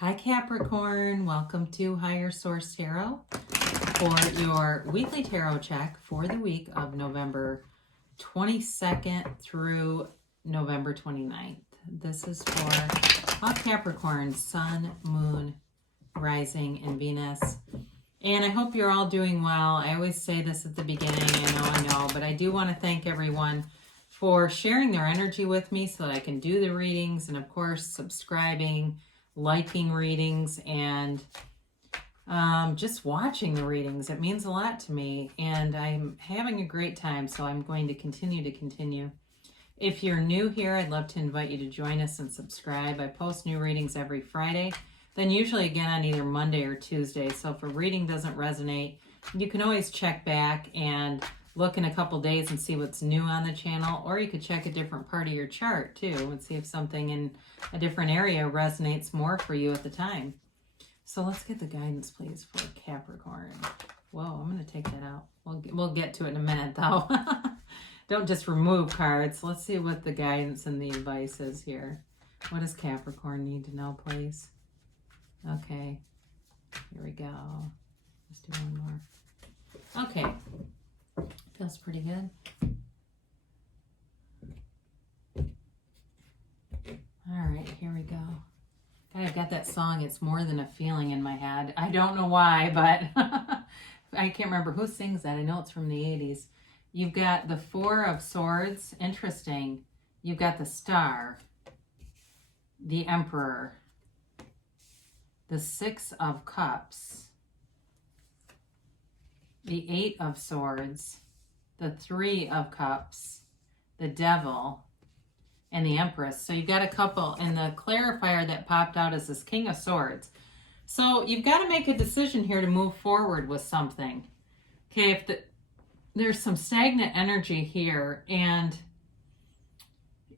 Hi Capricorn, welcome to Higher Source Tarot for your weekly tarot check for the week of November 22nd through November 29th. This is for all Capricorn, Sun, Moon, Rising, and Venus. And I hope you're all doing well. I always say this at the beginning, I know, but I do want to thank everyone for sharing their energy with me so that I can do the readings, and of course subscribing, liking readings, and just watching the readings. It means a lot to me, and I'm having a great time, so I'm going to continue. If you're new here, I'd love to invite you to join us and subscribe. I post new readings every Friday, then usually again on either Monday or Tuesday. So if a reading doesn't resonate, you can always check back and look in a couple days and see what's new on the channel, or you could check a different part of your chart too and see if something in a different area resonates more for you at the time. So let's get the guidance, please, for Capricorn. Whoa, I'm going to take that out. We'll get to it in a minute, though. Don't just remove cards. Let's see what the guidance and the advice is here. What does Capricorn need to know, please? Okay, here we go. Let's do one more. Okay. Feels pretty good. All right, here we go. God, I've got that song, It's More Than a Feeling, in my head. I don't know why, but I can't remember who sings that. I know it's from the 80s. You've got the Four of Swords. Interesting. You've got the Star, the Emperor, the Six of Cups, the Eight of Swords, the Three of Cups, the Devil, and the Empress. So you've got a couple, and the clarifier that popped out is this King of Swords. So you've got to make a decision here to move forward with something. Okay, if there's some stagnant energy here, and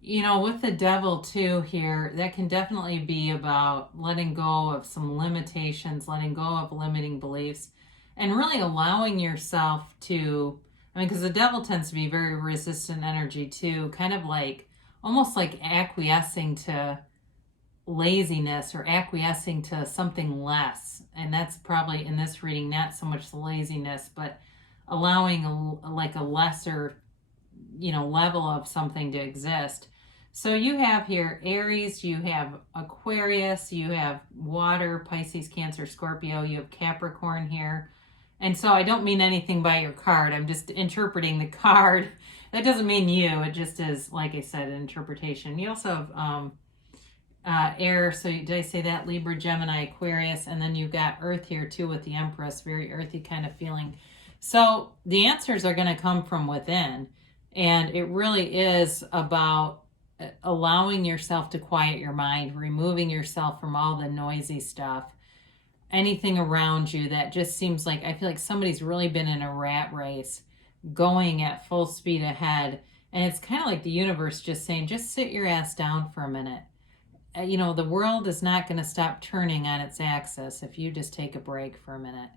you know, with the Devil too here, that can definitely be about letting go of some limitations, letting go of limiting beliefs, and really allowing yourself to, because the Devil tends to be very resistant energy too, kind of like, almost like acquiescing to laziness or acquiescing to something less. And that's probably in this reading, not so much the laziness, but allowing a lesser, level of something to exist. So you have here Aries, you have Aquarius, you have Water, Pisces, Cancer, Scorpio, you have Capricorn here. And so I don't mean anything by your card. I'm just interpreting the card. That doesn't mean you. It just is, like I said, an interpretation. You also have air. So did I say that? Libra, Gemini, Aquarius. And then you've got Earth here too with the Empress. Very earthy kind of feeling. So the answers are going to come from within. And it really is about allowing yourself to quiet your mind, removing yourself from all the noisy stuff. Anything around you that just seems like, I feel like somebody's really been in a rat race going at full speed ahead. And it's kind of like the universe just saying, just sit your ass down for a minute. The world is not going to stop turning on its axis if you just take a break for a minute.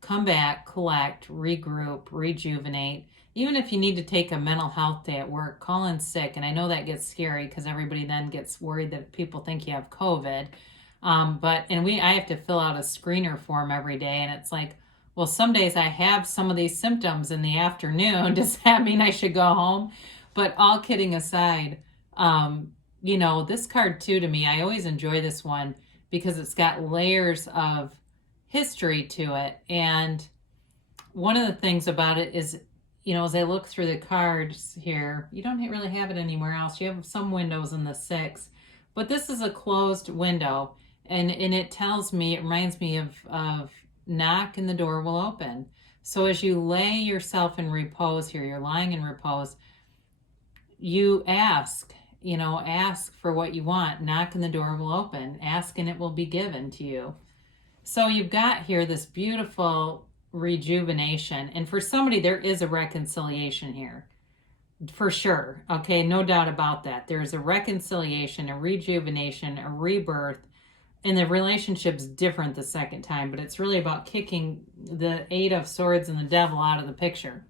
Come back, collect, regroup, rejuvenate. Even if you need to take a mental health day at work, call in sick. And I know that gets scary because everybody then gets worried that people think you have COVID. I have to fill out a screener form every day, and it's like, well, some days I have some of these symptoms in the afternoon. Does that mean I should go home? But all kidding aside, this card too, to me, I always enjoy this one because it's got layers of history to it. And one of the things about it is, as I look through the cards here, you don't really have it anywhere else. You have some windows in the 6, but this is a closed window. And it tells me, it reminds me of knock and the door will open. So as you lay yourself in repose here, you're lying in repose, you ask for what you want. Knock and the door will open. Ask and it will be given to you. So you've got here this beautiful rejuvenation. And for somebody, there is a reconciliation here. For sure. Okay, no doubt about that. There's a reconciliation, a rejuvenation, a rebirth. And the relationship's different the second time, but it's really about kicking the Eight of Swords and the Devil out of the picture.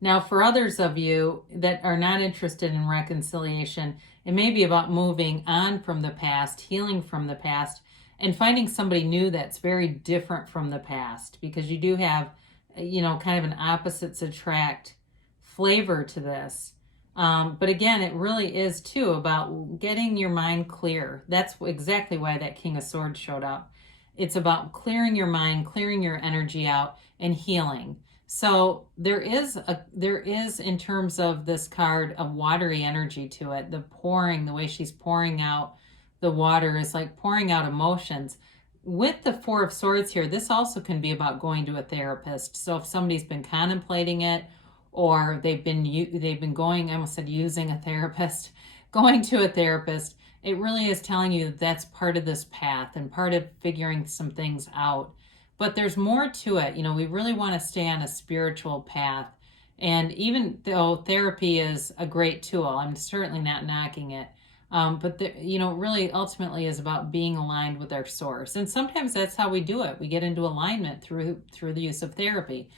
Now, for others of you that are not interested in reconciliation, It may be about moving on from the past, healing from the past, and finding somebody new that's very different from the past, because you do have, kind of an opposites attract flavor to this. But again, it really is too about getting your mind clear. That's exactly why that King of Swords showed up. It's about clearing your mind, clearing your energy out, and healing. So there is in terms of this card a watery energy to it. The way she's pouring out the water is like pouring out emotions. With the Four of Swords here, this also can be about going to a therapist. So if somebody's been contemplating it, or they've been going, I almost said using a therapist, going to a therapist, it really is telling you that that's part of this path and part of figuring some things out. But there's more to it. We really want to stay on a spiritual path. And even though therapy is a great tool, I'm certainly not knocking it. But really ultimately is about being aligned with our source. And sometimes that's how we do it. We get into alignment through the use of therapy.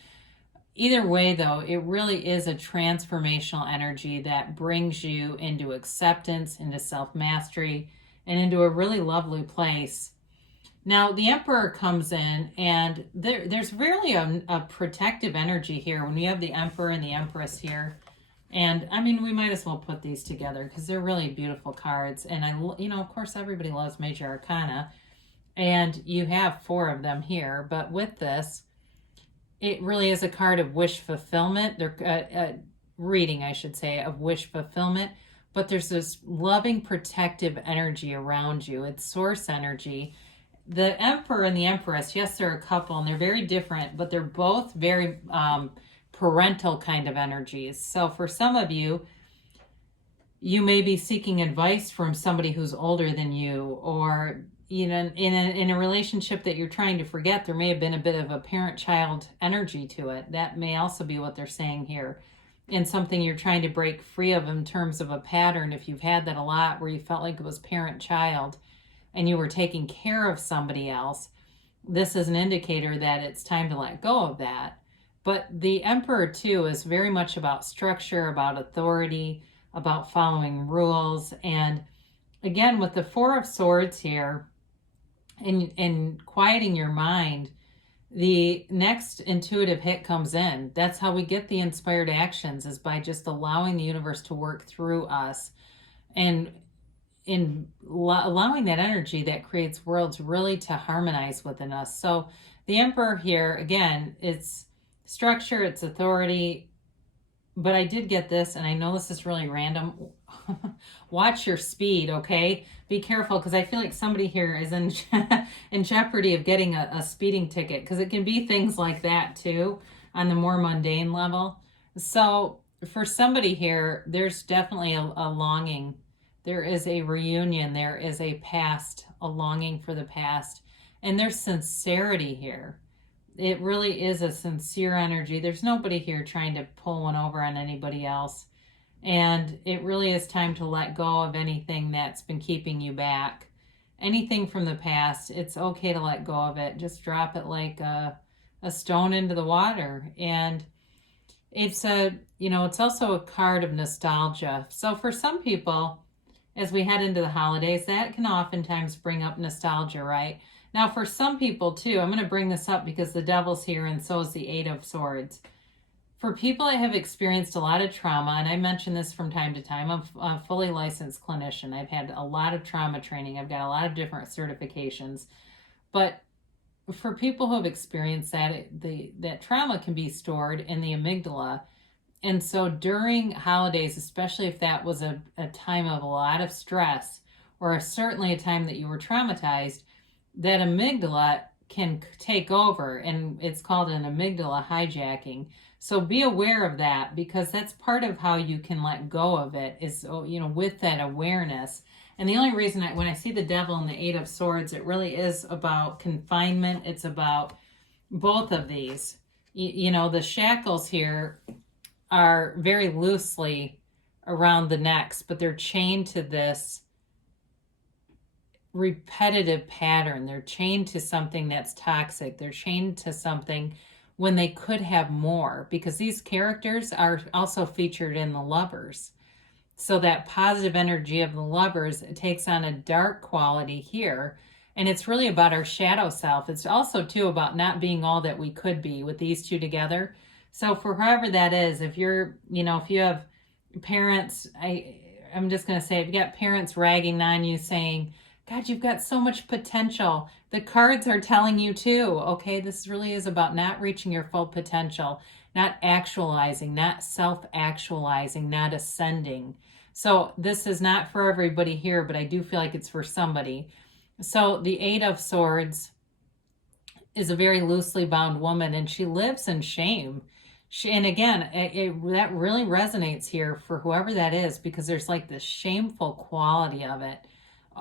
Either way, though, it really is a transformational energy that brings you into acceptance, into self-mastery, and into a really lovely place. Now, the Emperor comes in, and there's really a protective energy here when you have the Emperor and the Empress here. And, we might as well put these together because they're really beautiful cards. And, of course, everybody loves Major Arcana. And you have 4 of them here. But with this, it really is a card of wish fulfillment. They're reading, I should say, of wish fulfillment. But there's this loving, protective energy around you. It's source energy. The Emperor and the Empress, yes, they're a couple, and they're very different, but they're both very parental kind of energies. So for some of you, you may be seeking advice from somebody who's older than you, or in a relationship that you're trying to forget, there may have been a bit of a parent-child energy to it. That may also be what they're saying here. And something you're trying to break free of in terms of a pattern, if you've had that a lot, where you felt like it was parent-child and you were taking care of somebody else, this is an indicator that it's time to let go of that. But the Emperor, too, is very much about structure, about authority, about following rules. And again, with the Four of Swords here, and quieting your mind, the next intuitive hit comes in. That's how we get the inspired actions, is by just allowing the universe to work through us. And in allowing that energy that creates worlds really to harmonize within us. So the Emperor here, again, it's structure, it's authority. But I did get this, and I know this is really random. Watch your speed, okay? Be careful, because I feel like somebody here is in jeopardy of getting a speeding ticket, because it can be things like that too on the more mundane level. So for somebody here, there's definitely a longing. There is a reunion. There is a past, a longing for the past. And there's sincerity here. It really is a sincere energy. There's nobody here trying to pull one over on anybody else. And it really is time to let go of anything that's been keeping you back. Anything from the past, it's okay to let go of it. Just drop it like a stone into the water. And it's it's also a card of nostalgia. So for some people, as we head into the holidays, that can oftentimes bring up nostalgia, right? Now, for some people, too, I'm going to bring this up because the Devil's here, and so is the Eight of Swords. For people that have experienced a lot of trauma, and I mention this from time to time, I'm a fully licensed clinician. I've had a lot of trauma training. I've got a lot of different certifications. But for people who have experienced that, that trauma can be stored in the amygdala. And so during holidays, especially if that was a time of a lot of stress, or certainly a time that you were traumatized, that amygdala can take over, and it's called an amygdala hijacking. So be aware of that, because that's part of how you can let go of it, is, with that awareness. And the only reason when I see the Devil and the Eight of Swords, it really is about confinement. It's about both of these. The shackles here are very loosely around the necks, but they're chained to this repetitive pattern. They're chained to something that's toxic. They're chained to something when they could have more, because these characters are also featured in The Lovers. So that positive energy of the Lovers, it takes on a dark quality here. And it's really about our shadow self. It's also, too, about not being all that we could be with these two together. So for whoever that is, if you're, if you have parents, I'm just going to say, if you got parents ragging on you saying, God, you've got so much potential. The cards are telling you too, okay, this really is about not reaching your full potential, not actualizing, not self-actualizing, not ascending. So this is not for everybody here, but I do feel like it's for somebody. So the Eight of Swords is a very loosely bound woman, and she lives in shame. And again, that really resonates here for whoever that is, because there's like this shameful quality of it.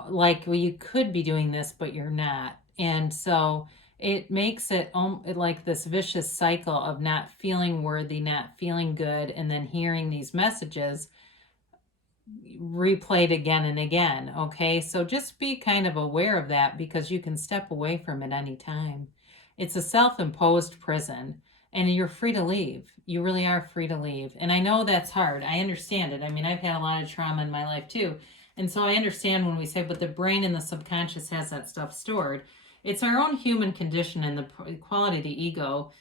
Like, well, you could be doing this, but you're not. And so it makes it like this vicious cycle of not feeling worthy, not feeling good, and then hearing these messages replayed again and again. Okay, so just be kind of aware of that, because you can step away from it anytime. It's a self-imposed prison, and you're free to leave. You really are free to leave. And I know that's hard. I understand it. I mean, I've had a lot of trauma in my life too. And so I understand when we say, but the brain and the subconscious has that stuff stored. It's our own human condition and the quality of the ego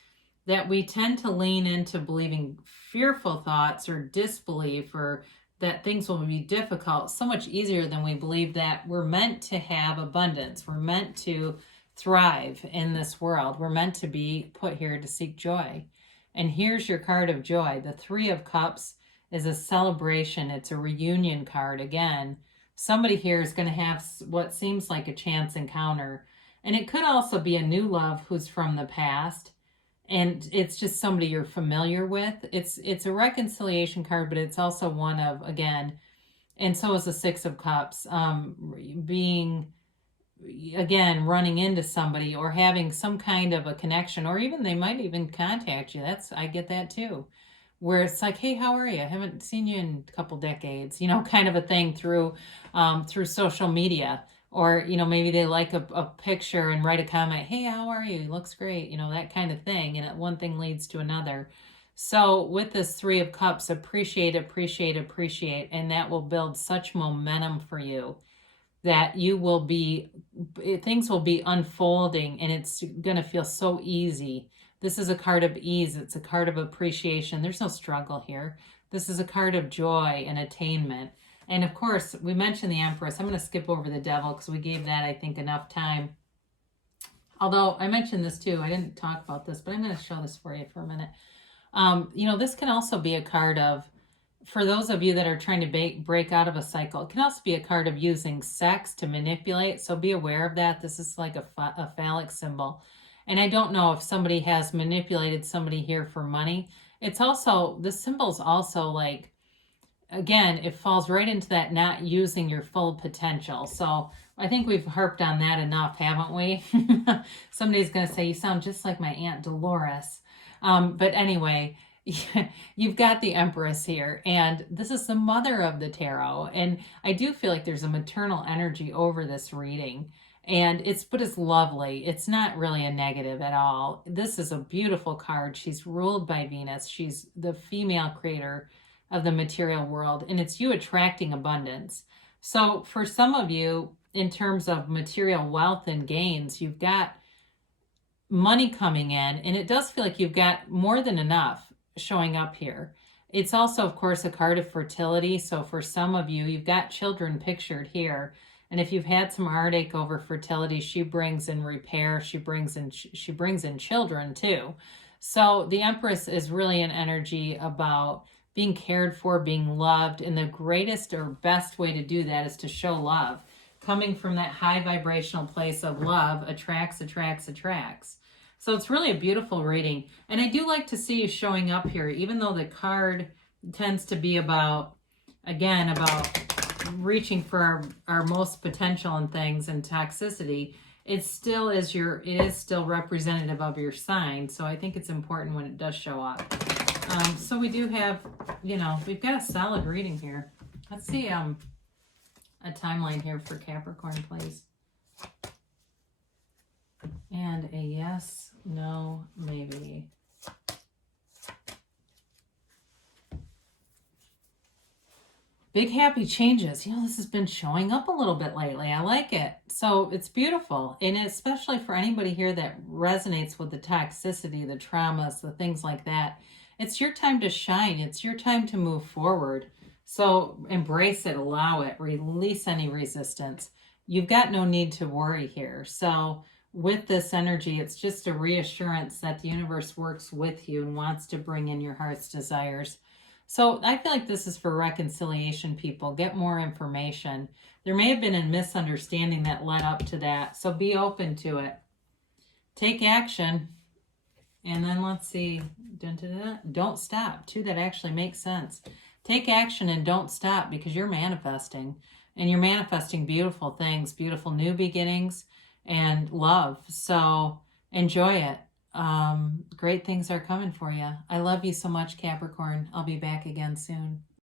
that we tend to lean into believing fearful thoughts or disbelief, or that things will be difficult, so much easier than we believe that we're meant to have abundance. We're meant to thrive in this world. We're meant to be put here to seek joy. And here's your card of joy. The Three of Cups is a celebration. It's a reunion card. Again, somebody here is going to have what seems like a chance encounter. And it could also be a new love who's from the past. And it's just somebody you're familiar with. It's a reconciliation card, but it's also one of, again, and so is the Six of Cups, being, again, running into somebody or having some kind of a connection, or even they might even contact you. I get that too, where it's like, hey, how are you? I haven't seen you in a couple decades, kind of a thing through social media. Or, maybe they like a picture and write a comment, hey, how are you? Looks great, that kind of thing. And one thing leads to another. So with this Three of Cups, appreciate, appreciate, appreciate. And that will build such momentum for you that things will be unfolding, and it's going to feel so easy. This is a card of ease. It's a card of appreciation. There's no struggle here. This is a card of joy and attainment. And of course, we mentioned the Empress. I'm going to skip over the Devil because we gave that, I think, enough time. Although I mentioned this too. I didn't talk about this, but I'm going to show this for you for a minute. This can also be a card of, for those of you that are trying to break out of a cycle, it can also be a card of using sex to manipulate. So be aware of that. This is like a phallic symbol. And I don't know if somebody has manipulated somebody here for money. It's also, the symbol's also like, again, it falls right into that not using your full potential. So I think we've harped on that enough, haven't we? Somebody's going to say, you sound just like my Aunt Dolores. But anyway, you've got the Empress here, and this is the mother of the tarot. And I do feel like there's a maternal energy over this reading. And it's lovely. It's not really a negative at all. This is a beautiful card. She's ruled by Venus. She's the female creator of the material world, and it's you attracting abundance. So for some of you, in terms of material wealth and gains, you've got money coming in, and it does feel like you've got more than enough showing up here. It's also, of course, a card of fertility. So for some of you, you've got children pictured here. And if you've had some heartache over fertility, she brings in repair. She brings in children too. So the Empress is really an energy about being cared for, being loved, and the greatest or best way to do that is to show love. Coming from that high vibrational place of love attracts, attracts, attracts. So it's really a beautiful reading. And I do like to see you showing up here, even though the card tends to be about, again, about reaching for our most potential in things and toxicity. It still is still representative of your sign. So I think it's important when it does show up. So we do have, we've got a solid reading here. Let's see a timeline here for Capricorn, please. And a yes, no, maybe. Big happy changes. This has been showing up a little bit lately. I like it. So it's beautiful. And especially for anybody here that resonates with the toxicity, the traumas, the things like that. It's your time to shine. It's your time to move forward. So embrace it, allow it, release any resistance. You've got no need to worry here. So with this energy, it's just a reassurance that the universe works with you and wants to bring in your heart's desires. So I feel like this is for reconciliation, people. Get more information. There may have been a misunderstanding that led up to that. So be open to it. Take action. And then let's see. Dun, dun, dun. Don't stop. Too, that actually makes sense. Take action and don't stop, because you're manifesting. And you're manifesting beautiful things, beautiful new beginnings and love. So enjoy it. Great things are coming for you. I love you so much, Capricorn. I'll be back again soon.